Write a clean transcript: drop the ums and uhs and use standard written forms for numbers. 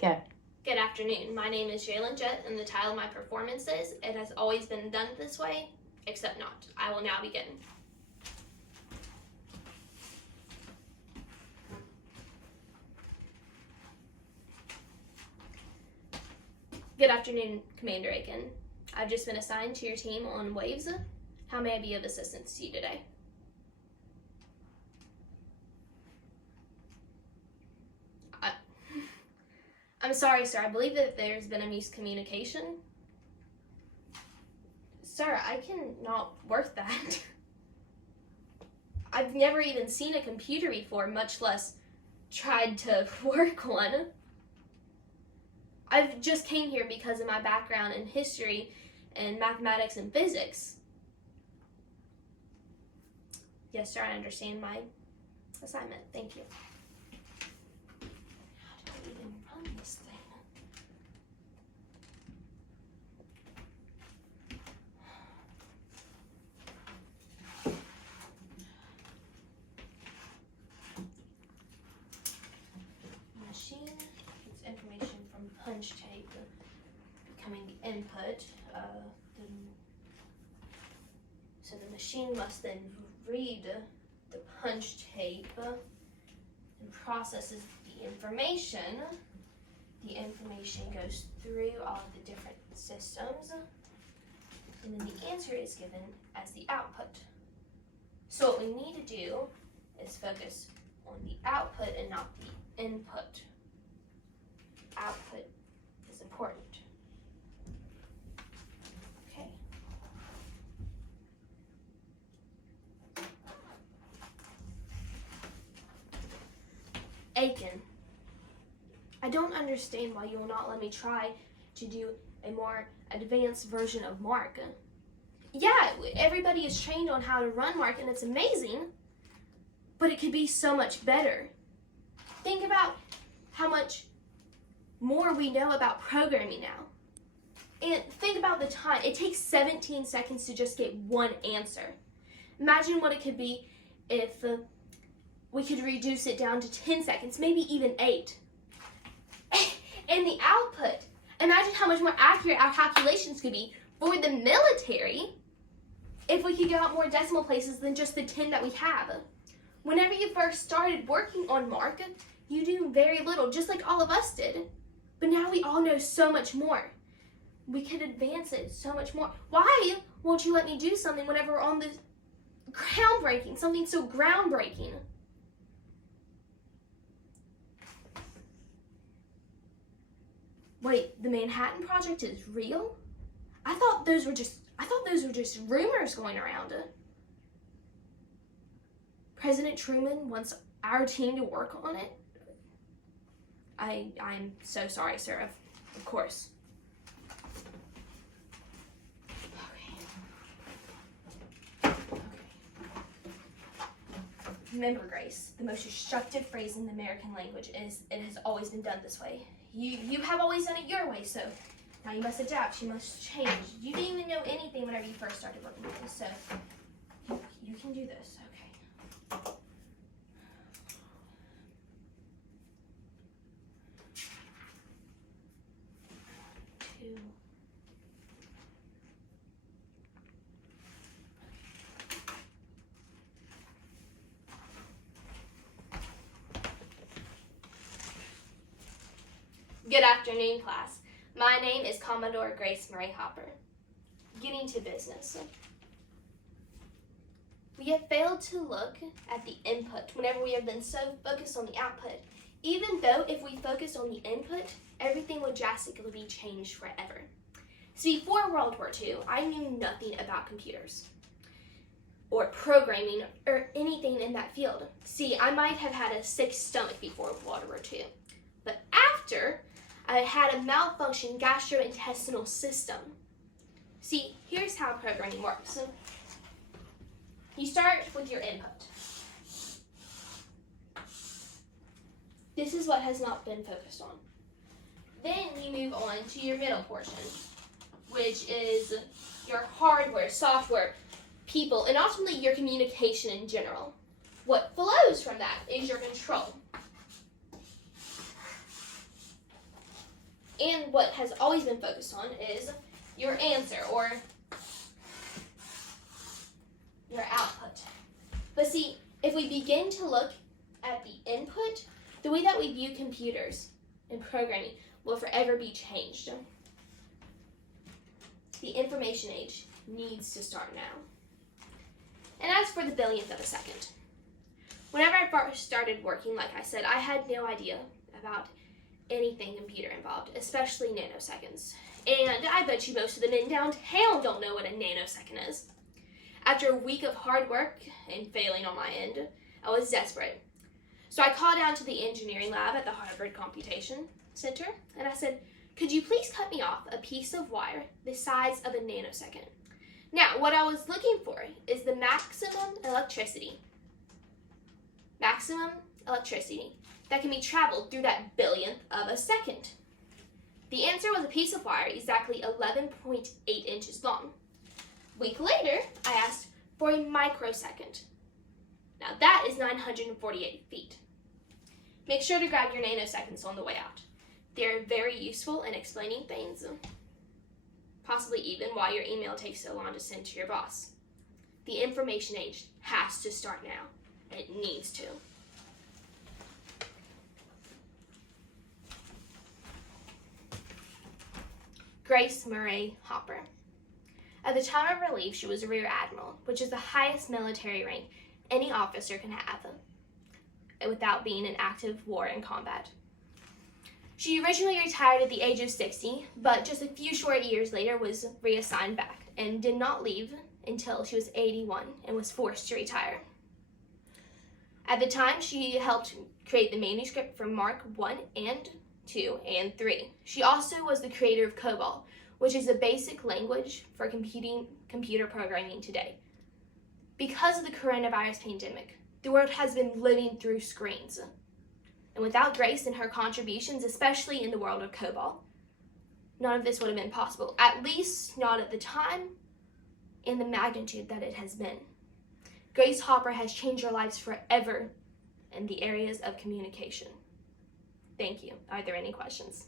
Go. Good afternoon. My name is Jaelyn, Jett, and the title of my performance is It Has Always Been Done This Way, Except Not. I will now begin. Good afternoon, Commander Aiken. I've just been assigned to your team on Waves. How may I be of assistance to you today? I'm sorry, sir. I believe that there's been a miscommunication. Sir, I cannot work that. I've never even seen a computer before, much less tried to work one. I've just came here because of my background in history and mathematics and physics. Yes, sir, I understand my assignment. Thank you. How do I even run this thing? Machine gets information from punch tape becoming input. So the machine must then read the punch tape and processes the information. The information goes through all of the different systems, and then the answer is given as the output. So what we need to do is focus on the output and not the input. Output is important. Okay. Aiken, I don't understand why you will not let me try to do a more advanced version of Mark. Yeah, everybody is trained on how to run Mark and it's amazing, but it could be so much better. Think about how much more we know about programming now. And think about the time. It takes 17 seconds to just get one answer. Imagine what it could be if we could reduce it down to 10 seconds, maybe even 8. And the output, imagine how much more accurate our calculations could be for the military if we could get out more decimal places than just the 10 that we have. Whenever you first started working on Mark, you knew very little, just like all of us did. But now we all know so much more. We could advance it so much more. Why won't you let me do something whenever we're on this groundbreaking, something so groundbreaking? Wait, the Manhattan Project is real? I thought those were just rumors going around. President Truman wants our team to work on it? I'm so sorry, sir, of course. Okay. Remember, Grace, the most destructive phrase in the American language is, "It has always been done this way." You have always done it your way, so now you must adapt, you must change. You didn't even know anything whenever you first started working with this, so you can do this, okay. Good afternoon, class. My name is Commodore Grace Murray Hopper. Getting to business. We have failed to look at the input whenever we have been so focused on the output, even though if we focus on the input, everything would drastically be changed forever. See, before World War II, I knew nothing about computers or programming or anything in that field. See, I might have had a sick stomach before World War II, but after, I had a malfunction gastrointestinal system. See, here's how programming works. You start with your input. This is what has not been focused on. Then you move on to your middle portion, which is your hardware, software, people, and ultimately your communication in general. What flows from that is your control. And what has always been focused on is your answer, or your output. But see, if we begin to look at the input, the way that we view computers and programming will forever be changed. The information age needs to start now. And as for the billionth of a second, whenever I first started working, like I said, I had no idea about anything computer involved, especially nanoseconds. And I bet you most of the men downtown don't know what a nanosecond is. After a week of hard work and failing on my end, I was desperate. So I called down to the engineering lab at the Harvard Computation Center, and I said, could you please cut me off a piece of wire the size of a nanosecond? Now, what I was looking for is the maximum electricity that can be traveled through that billionth of a second. The answer was a piece of wire exactly 11.8 inches long. A week later, I asked for a microsecond. Now that is 948 feet. Make sure to grab your nanoseconds on the way out. They're very useful in explaining things, possibly even why your email takes so long to send to your boss. The information age has to start now. It needs to. Grace Murray Hopper. At the time of her leave, she was a Rear Admiral, which is the highest military rank any officer can have without being in active war and combat. She originally retired at the age of 60, but just a few short years later was reassigned back and did not leave until she was 81 and was forced to retire. At the time, she helped create the manuscript for Mark 1 and 2 and 3. She also was the creator of COBOL, which is a basic language for computer programming today. Because of the coronavirus pandemic, the world has been living through screens. And without Grace and her contributions, especially in the world of COBOL, none of this would have been possible, at least not at the time and the magnitude that it has been. Grace Hopper has changed our lives forever in the areas of communication. Thank you. Are there any questions?